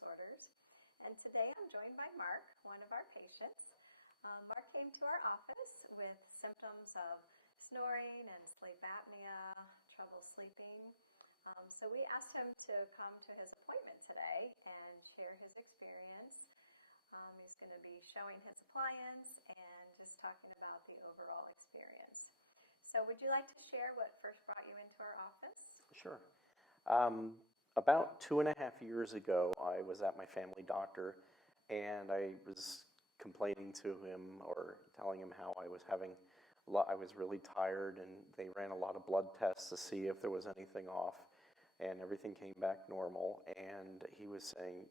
disorders. And today I'm joined by Mark, one of our patients. Mark came to our office with symptoms of snoring and sleep apnea, trouble sleeping. So we asked him to come to his appointment today and share his experience. He's going to be showing his appliance and just talking about the overall experience. So would you like to share what first brought you into our office? Sure. About 2.5 years ago, I was at my family doctor, and I was complaining to him or telling him how I was I was really tired, and they ran a lot of blood tests to see if there was anything off, and everything came back normal. And he was saying,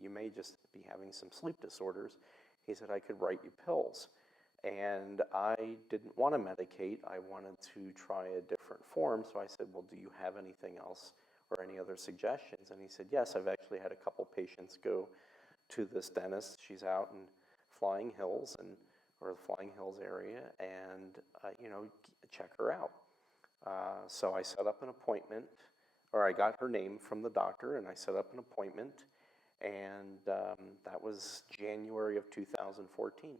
you may just be having some sleep disorders. He said I could write you pills. And I didn't want to medicate. I wanted to try a different form. So I said, well, do you have anything else or any other suggestions? And he said, yes, I've actually had a couple patients go to this dentist. She's out in Flying Hills or the Flying Hills area, and check her out. So I set up an appointment, or I got her name from the doctor, and I set up an appointment, and that was January of 2014.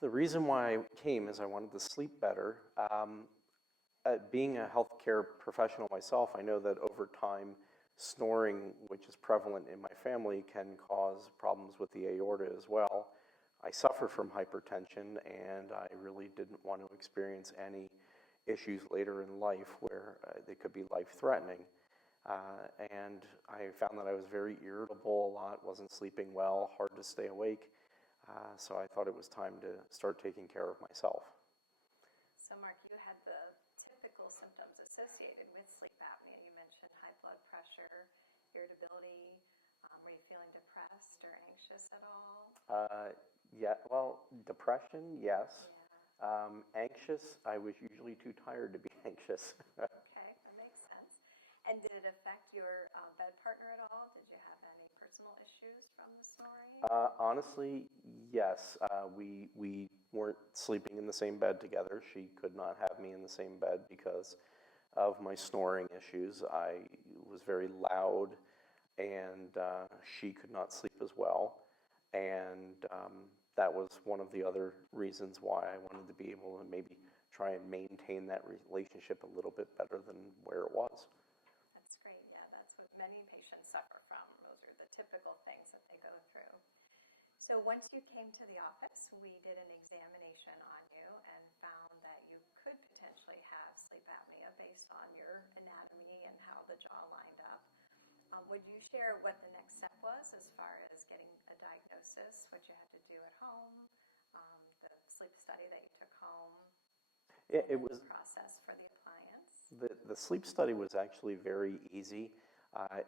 The reason why I came is I wanted to sleep better. Being a healthcare professional myself, I know that over time, snoring, which is prevalent in my family, can cause problems with the aorta as well. I suffer from hypertension, and I really didn't want to experience any issues later in life where they could be life-threatening. And I found that I was very irritable a lot, wasn't sleeping well, hard to stay awake. So I thought it was time to start taking care of myself. So Mark, you had the typical symptoms associated with sleep apnea. You mentioned high blood pressure, irritability. Were you feeling depressed or anxious at all? Depression, yes. Yeah. Anxious, I was usually too tired to be anxious. Okay, that makes sense. And did it affect your bed partner at all? Did you have any personal issues from the snoring? Honestly, yes. We weren't sleeping in the same bed together. She could not have me in the same bed because of my snoring issues. I was very loud, and she could not sleep as well. And that was one of the other reasons why I wanted to be able to maybe try and maintain that relationship a little bit better than where it was. That's great. Yeah, that's what many patients suffer from. Those are the typical things that they go through. So once you came to the office, we did an examination on you and found that you could potentially have sleep apnea based on your anatomy and how the jaw lined up. Would you share what the next step was as far as getting a diagnosis, what you had to do at home, the sleep study that you took home, It was the process for the appliance? The sleep study was actually very easy.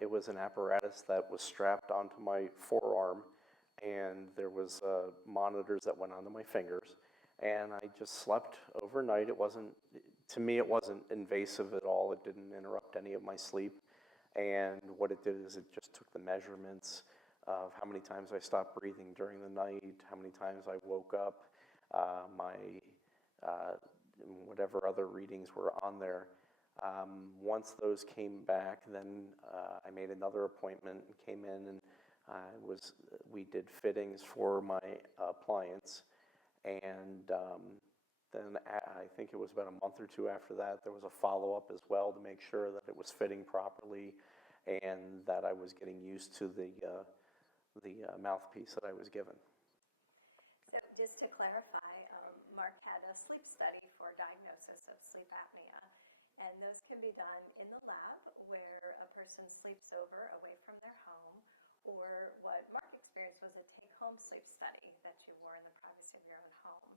It was an apparatus that was strapped onto my forearm, and there was monitors that went onto my fingers, and I just slept overnight. To me, it wasn't invasive at all. It didn't interrupt any of my sleep. And what it did is it just took the measurements of how many times I stopped breathing during the night, how many times I woke up, whatever other readings were on there. Once those came back, then I made another appointment and came in, and we did fittings for my appliance. And then I think it was about a month or two after that, there was a follow-up as well to make sure that it was fitting properly and that I was getting used to the mouthpiece that I was given. So just to clarify, Mark had a sleep study for diagnosis of sleep apnea, and those can be done in the lab where a person sleeps over away from their home, or what Mark experienced was a take-home sleep study that you wore in the privacy of your own home.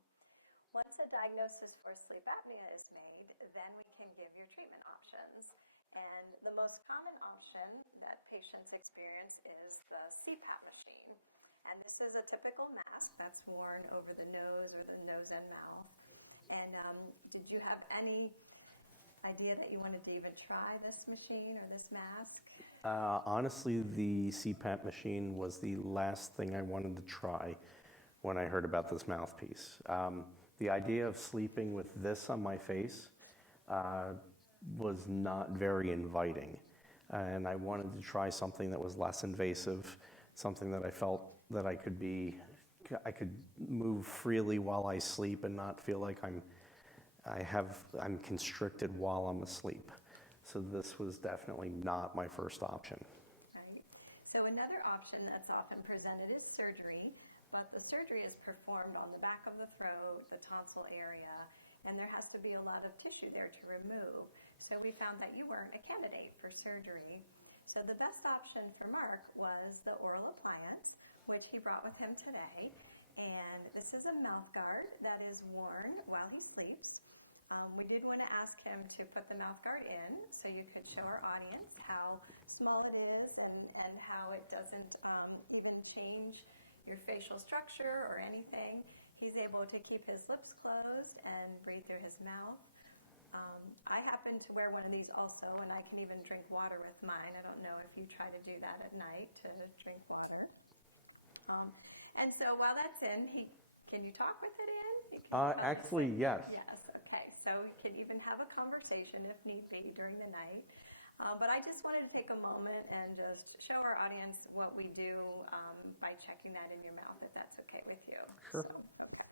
Once a diagnosis for sleep apnea is made, then we can give your treatment options. And the most common option that patients experience is the CPAP machine. And this is a typical mask that's worn over the nose or the nose and mouth. And did you have any idea that you wanted to even try this machine or this mask? Honestly, the CPAP machine was the last thing I wanted to try when I heard about this mouthpiece. The idea of sleeping with this on my face was not very inviting. and I wanted to try something that was less invasive, something that I felt that I could move freely while I sleep and not feel like I'm constricted while I'm asleep. So this was definitely not my first option. Right. So another option that's often presented is surgery, but the surgery is performed on the back of the throat, the tonsil area, and there has to be a lot of tissue there to remove. So we found that you weren't a candidate for surgery. So the best option for Mark was the oral appliance, which he brought with him today. And this is a mouth guard that is worn while he sleeps. We did want to ask him to put the mouth guard in so you could show our audience how small it is and how it doesn't even change your facial structure or anything. He's able to keep his lips closed and breathe through his mouth. I happen to wear one of these also, and I can even drink water with mine. I don't know if you try to do that at night to drink water. And so while that's in, can you talk with it in? Actually, yes. Yes, okay. So you can even have a conversation if need be during the night. But I just wanted to take a moment and just show our audience what we do by checking that in your mouth, if that's okay with you. Sure. Okay.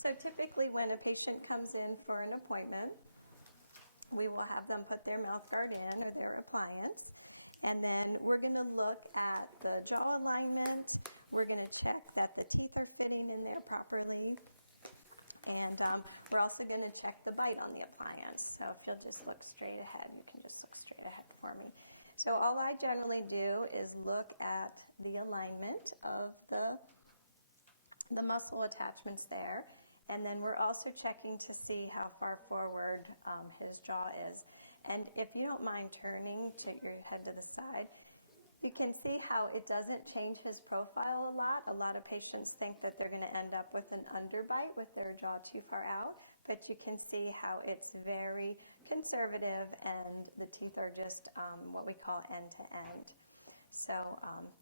So typically when a patient comes in for an appointment, we will have them put their mouth guard in or their appliance. And then we're going to look at the jaw alignment. We're going to check that the teeth are fitting in there properly. And we're also going to check the bite on the appliance. So if you'll just look straight ahead, you can just look straight ahead for me. So all I generally do is look at the alignment of the muscle attachments there. And then we're also checking to see how far forward his jaw is. And if you don't mind turning your head to the side, you can see how it doesn't change his profile a lot. A lot of patients think that they're going to end up with an underbite with their jaw too far out, but you can see how it's very conservative and the teeth are just what we call end to end. So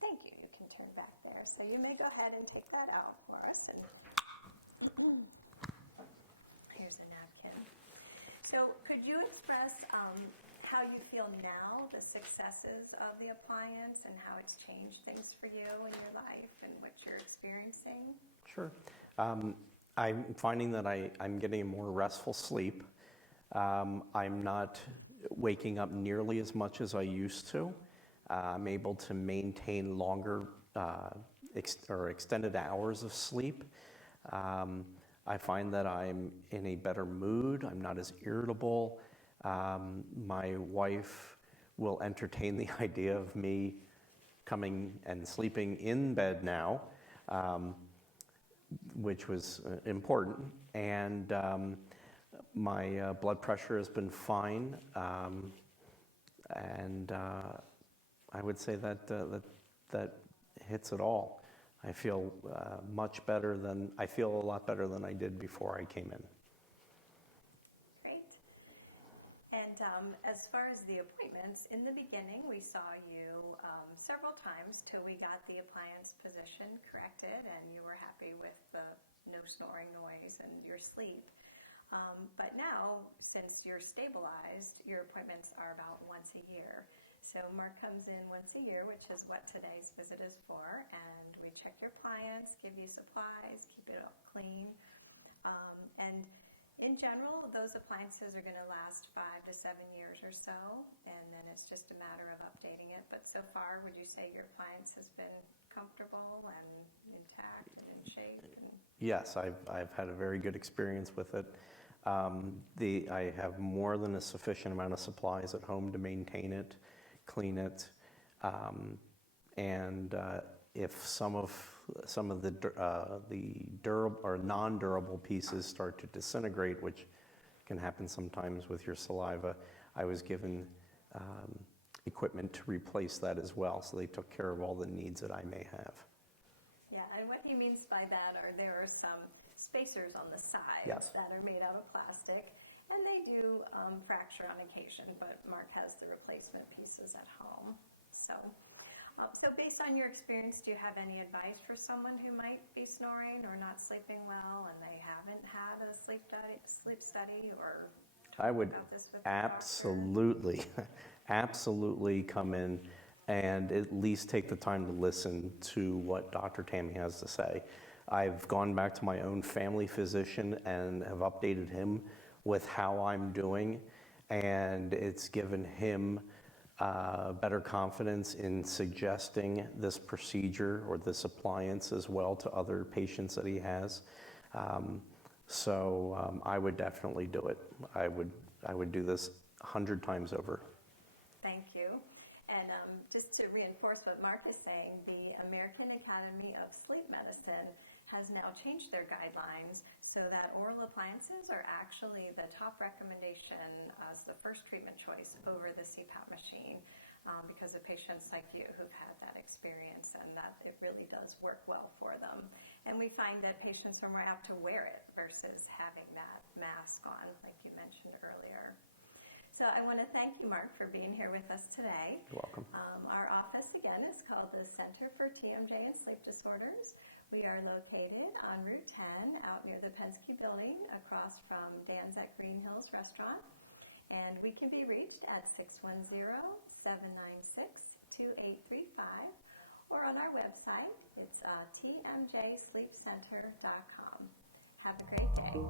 thank you. You can turn back there. So you may go ahead and take that out for us. And here's a napkin. So could you express how you feel now, the successes of the appliance and how it's changed things for you in your life and what you're experiencing? Sure. I'm finding that I'm getting a more restful sleep. I'm not waking up nearly as much as I used to. I'm able to maintain longer or extended hours of sleep. I find that I'm in a better mood. I'm not as irritable. My wife will entertain the idea of me coming and sleeping in bed now, which was important. And my blood pressure has been fine. And I would say that hits it all. I feel a lot better than I did before I came in. Great. And as far as the appointments, in the beginning we saw you several times till we got the appliance position corrected and you were happy with the no snoring noise and your sleep. But now, since you're stabilized, your appointments are about once a year. So Mark comes in once a year, which is what today's visit is for, and we check your appliance, give you supplies, keep it all clean. And in general, those appliances are going to last 5 to 7 years or so, and then it's just a matter of updating it. But so far, would you say your appliance has been comfortable and intact and in shape? Yes, I've had a very good experience with it. I have more than a sufficient amount of supplies at home to maintain it, clean it, and if some of the durable or non-durable pieces start to disintegrate, which can happen sometimes with your saliva, I was given equipment to replace that as well. So they took care of all the needs that I may have. Yeah, and what he means by that are there are some spacers on the sides Yes. that are made out of plastic, and they do fracture on occasion, but Mark has the replacement pieces at home. So based on your experience, do you have any advice for someone who might be snoring or not sleeping well and they haven't had a sleep study or I would about this with the doctor? absolutely, absolutely come in and at least take the time to listen to what Dr. Tammy has to say. I've gone back to my own family physician and have updated him with how I'm doing, and it's given him better confidence in suggesting this procedure or this appliance as well to other patients that he has. I would definitely do it. I would do this 100 times over. Thank you. And just to reinforce what Mark is saying, the American Academy of Sleep Medicine has now changed their guidelines so that oral appliances are actually the top recommendation as the first treatment choice over the CPAP machine because of patients like you who've had that experience and that it really does work well for them. And we find that patients are more apt to wear it versus having that mask on, like you mentioned earlier. So I want to thank you, Mark, for being here with us today. You're welcome. Our office, again, is called the Center for TMJ and Sleep Disorders. We are located on Route 10 out near the Penske Building across from Dan's at Green Hills Restaurant. And we can be reached at 610-796-2835 or on our website. It's tmjsleepcenter.com. Have a great day.